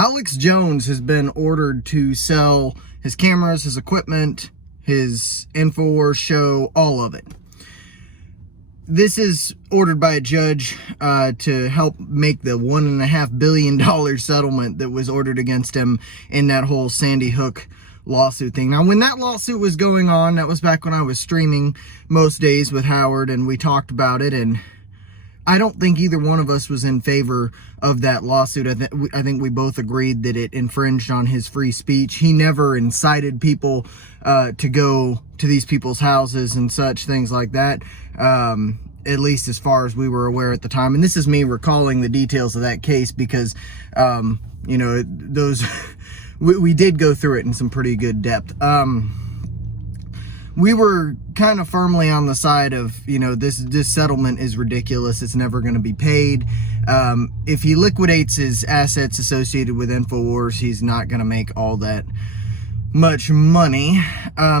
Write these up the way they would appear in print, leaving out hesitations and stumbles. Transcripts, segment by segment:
Alex Jones has been ordered to sell his cameras, his equipment, his InfoWars show, all of it. This is ordered by a judge to help make the $1.5 billion settlement that was ordered against him in that whole Sandy Hook lawsuit thing. Now, when that lawsuit was going on, that was back when I was streaming most days with Howard, and we talked about it, and I don't think either one of us was in favor of that lawsuit. I think we both agreed that it infringed on his free speech. He never incited people to go to these people's houses and such things like that, at least as far as we were aware at the time. And this is me recalling the details of that case because, you know, those we did go through it in some pretty good depth. We were kind of firmly on the side of, you know, this settlement is ridiculous. It's never going to be paid. If he liquidates his assets associated with InfoWars, he's not going to make all that much money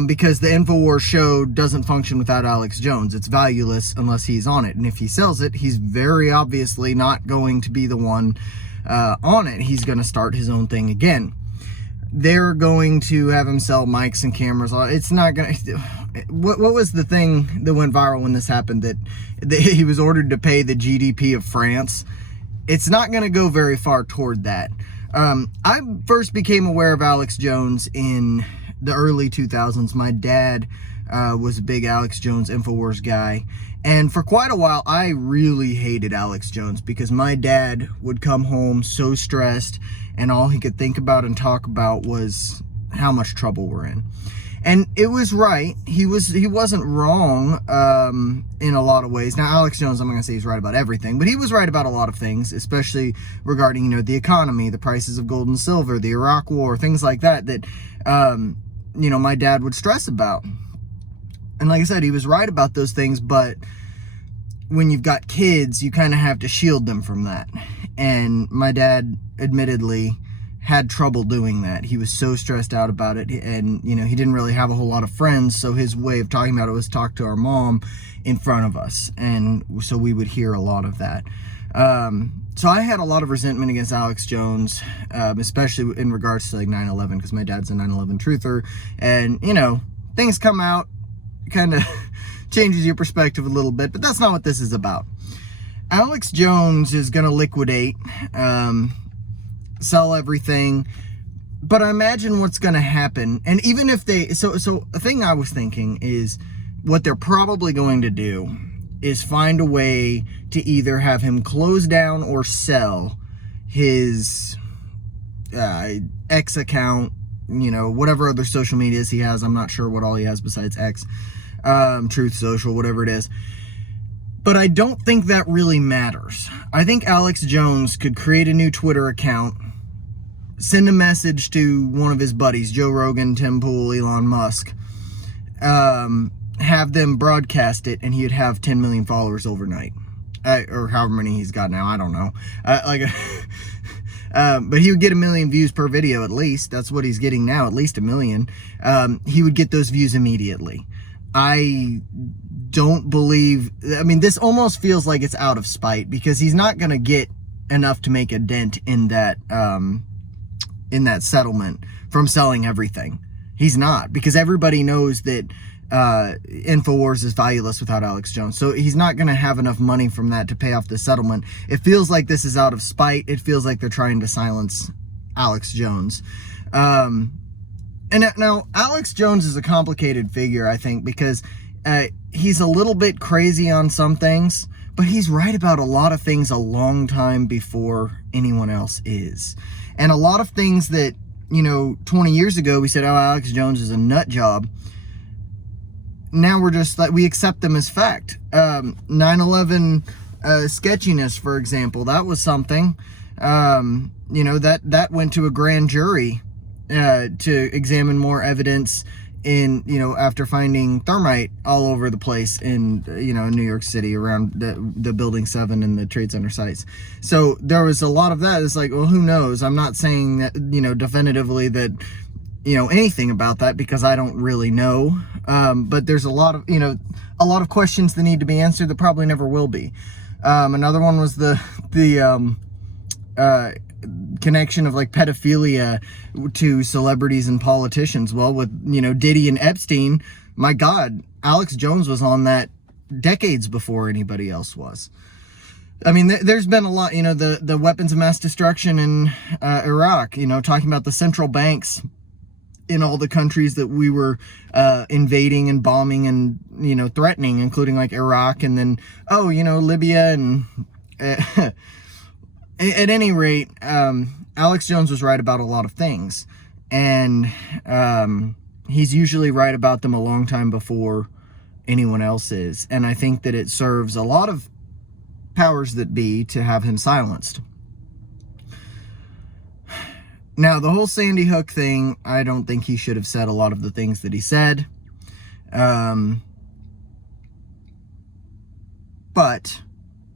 because the InfoWars show doesn't function without Alex Jones. It's valueless unless he's on it. And if he sells it, he's very obviously not going to be the one on it. He's going to start his own thing again. They're going to have him sell mics and cameras. It's not going to... What was the thing that went viral when this happened? That he was ordered to pay the GDP of France? It's not going to go very far toward that. I first became aware of Alex Jones in the early 2000s. My dad was a big Alex Jones InfoWars guy. And for quite a while, I really hated Alex Jones because my dad would come home so stressed and all he could think about and talk about was how much trouble we're in. And it was right. He wasn't wrong in a lot of ways. Now, Alex Jones, I'm not going to say he's right about everything, but he was right about a lot of things, especially regarding, you know, the economy, the prices of gold and silver, the Iraq war, things like that, you know, my dad would stress about. And like I said, he was right about those things, but when you've got kids, you kind of have to shield them from that. And my dad, admittedly, had trouble doing that. He was so stressed out about it, and, you know, he didn't really have a whole lot of friends, so his way of talking about it was talk to our mom in front of us, and so we would hear a lot of that. So I had a lot of resentment against Alex Jones, especially in regards to, like, 9/11, because my dad's a 9/11 truther, and, you know, things come out, kind of changes your perspective a little bit, but that's not what this is about. Alex Jones is going to liquidate, sell everything, but I imagine what's going to happen, and even if they, so a thing I was thinking is what they're probably going to do is find a way to either have him close down or sell his X account, you know, whatever other social medias he has. I'm not sure what all he has besides X, Truth Social, whatever it is. But I don't think that really matters. I think Alex Jones could create a new Twitter account, send a message to one of his buddies, Joe Rogan, Tim Pool, Elon Musk, have them broadcast it, and he'd have 10 million followers overnight. Or however many he's got now, I don't know. But he would get 1 million views per video at least. That's what he's getting now, at least 1 million. He would get those views immediately. I don't believe, I mean, this almost feels like it's out of spite because he's not going to get enough to make a dent in that settlement from selling everything. He's not, because everybody knows that InfoWars is valueless without Alex Jones. So he's not going to have enough money from that to pay off the settlement. It feels like this is out of spite. It feels like they're trying to silence Alex Jones. And now, Alex Jones is a complicated figure, I think, because he's a little bit crazy on some things, but he's right about a lot of things a long time before anyone else is. And a lot of things that, you know, 20 years ago we said, oh, Alex Jones is a nut job. Now we're just like, we accept them as fact. 9/11 sketchiness, for example, that was something. You know, that went to a grand jury to examine more evidence in, you know, after finding thermite all over the place in, you know, in New York City around the Building 7 and the Trade Center sites. So there was a lot of that. It's like, well, who knows? I'm not saying that, you know, definitively that, you know, anything about that because I don't really know. But there's a lot of, you know, a lot of questions that need to be answered that probably never will be. Another one was connection of like pedophilia to celebrities and politicians. Well, with, you know, Diddy and Epstein, my God, Alex Jones was on that decades before anybody else was. I mean, there's been a lot, you know, the weapons of mass destruction in Iraq, you know, talking about the central banks in all the countries that we were invading and bombing and, you know, threatening, including like Iraq, and then, oh, you know, Libya. And at any rate, Alex Jones was right about a lot of things, and he's usually right about them a long time before anyone else is. And I think that it serves a lot of powers that be to have him silenced. Now, the whole Sandy Hook thing, I don't think he should have said a lot of the things that he said. But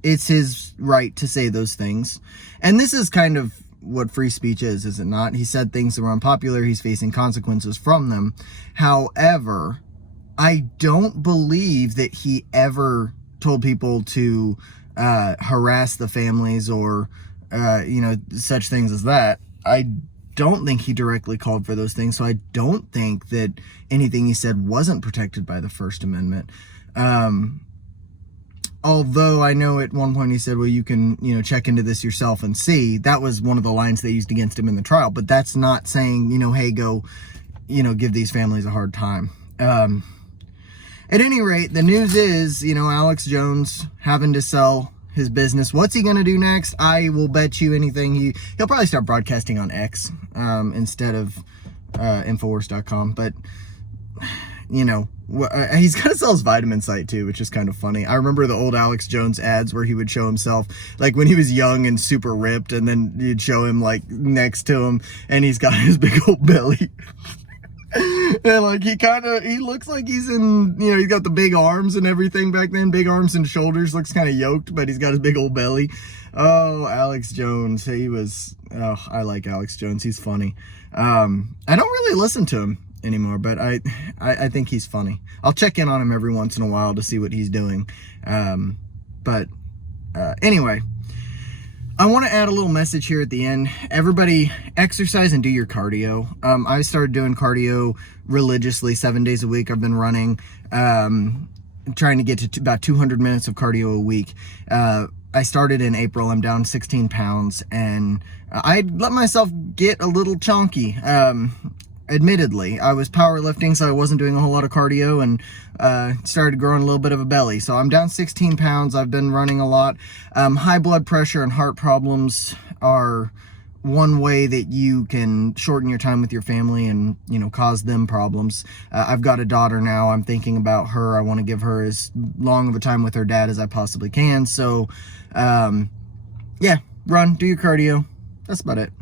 it's his right to say those things. And this is kind of what free speech is it not? He said things that were unpopular. He's facing consequences from them. However, I don't believe that he ever told people to harass the families or, you know, such things as that. I don't think he directly called for those things, so I don't think that anything he said wasn't protected by the First Amendment. Although I know at one point he said, well, you can, you know, check into this yourself and see. That was one of the lines they used against him in the trial, but that's not saying, you know, hey, go, you know, give these families a hard time. At any rate, the news is, you know, Alex Jones having to sell his business. What's he going to do next? I will bet you anything. He'll probably start broadcasting on X instead of Infowars.com. But, you know, he's going to sell his vitamin site too, which is kind of funny. I remember the old Alex Jones ads where he would show himself like when he was young and super ripped, and then you'd show him like next to him and he's got his big old belly. And like he looks like he's in, you know, he's got the big arms and everything back then, big arms and shoulders, looks kind of yoked, but he's got his big old belly. Oh, Alex Jones. I like Alex Jones. He's funny. I don't really listen to him anymore, but I think he's funny. I'll check in on him every once in a while to see what he's doing. Anyway, I want to add a little message here at the end. Everybody, exercise and do your cardio. I started doing cardio religiously 7 days a week. I've been running, trying to get to about 200 minutes of cardio a week. I started in April. I'm down 16 pounds, and I let myself get a little chunky. Admittedly, I was powerlifting, so I wasn't doing a whole lot of cardio, and started growing a little bit of a belly. So I'm down 16 pounds. I've been running a lot. High blood pressure and heart problems are one way that you can shorten your time with your family and, you know, cause them problems. I've got a daughter now. I'm thinking about her. I want to give her as long of a time with her dad as I possibly can. So, yeah, run, do your cardio. That's about it.